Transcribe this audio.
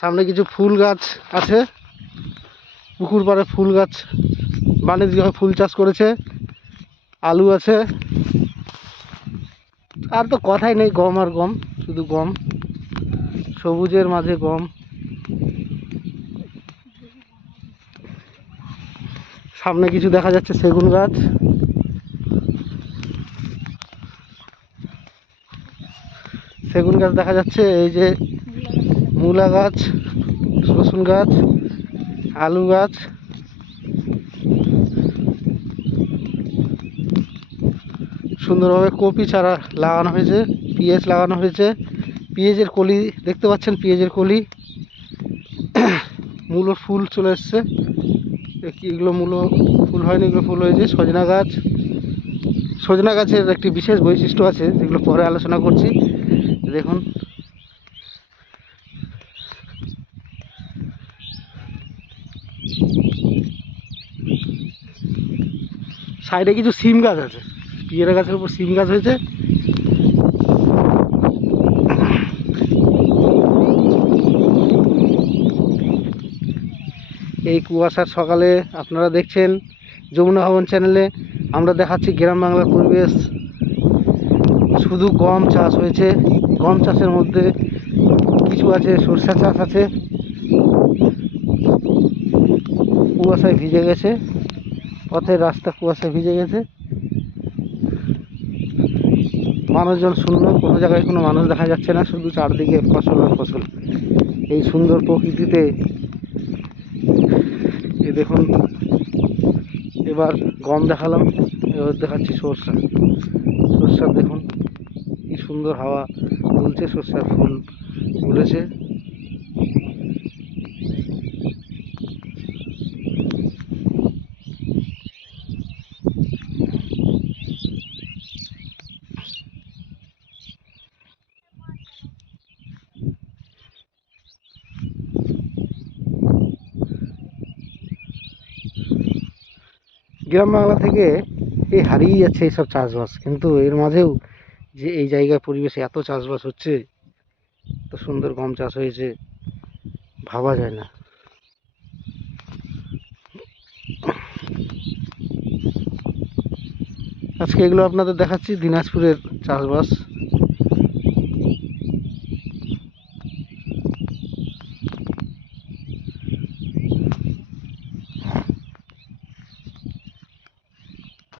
সামনে কিছু ফুল গাছ আছে, পুকুর পাড়ে ফুল গাছ বাণিজ্যিকভাবে ফুল চাষ করেছে, আলু আছে, আর তো কথাই নেই, গম আর গম, শুধু গম, সবুজের মাঝে গম। সামনে কিছু দেখা যাচ্ছে সেগুন গাছ, সেগুন গাছ দেখা যাচ্ছে, এই যে মূলা গাছ, রসুন গাছ, আলু গাছ, সুন্দরভাবে কপি চারা লাগানো হয়েছে, পেঁয়াজ লাগানো হয়েছে, পেঁয়াজের কলি দেখতে পাচ্ছেন, পেঁয়াজের কলি, মূলো ফুল চলে এসছে, এগুলো মূলো ফুল হয়নি, এগুলো ফুল হয়েছে। সজনা গাছ, সজনা গাছের একটি বিশেষ বৈশিষ্ট্য আছে যেগুলো পরে আলোচনা করছি। দেখুন সাইডে কিছু সিম গাছ আছে, পিয়ারা গাছের উপর সিম গাছ হয়েছে। এই কুয়াশার সকালে আপনারা দেখছেন যমুনা ভবন চ্যানেলে আমরা দেখাচ্ছি গ্রাম বাংলার পরিবেশ। শুধু গম চাষ হয়েছে, গম চাষের মধ্যে কিছু আছে সরষা চাষ আছে। কুয়াশায় ভিজে গেছে, পথের রাস্তা কুয়াশায় ভিজে গেছে, মানুষজন শূন্য, কোনো জায়গায় কোনো মানুষ দেখা যাচ্ছে না, শুধু চারদিকে ফসল আর ফসল। এই সুন্দর প্রকৃতিতে এই দেখুন, এবার গম দেখালাম, এবার দেখাচ্ছি সরষা। সরষার দেখুন কি সুন্দর হাওয়া দুলছে, সরষার ফুল ফুলেছে। গ্রাম বাংলা থেকে এই হারিয়ে যাচ্ছে এইসব চাষবাস, কিন্তু এর মাঝেও যে এই জায়গায় পরিবেশে এত চাষবাস হচ্ছে, এত সুন্দর গম চাষ হয়েছে, ভাবা যায় না। আজকে এগুলো আপনাদের দেখাচ্ছি দিনাজপুরের চাষবাস।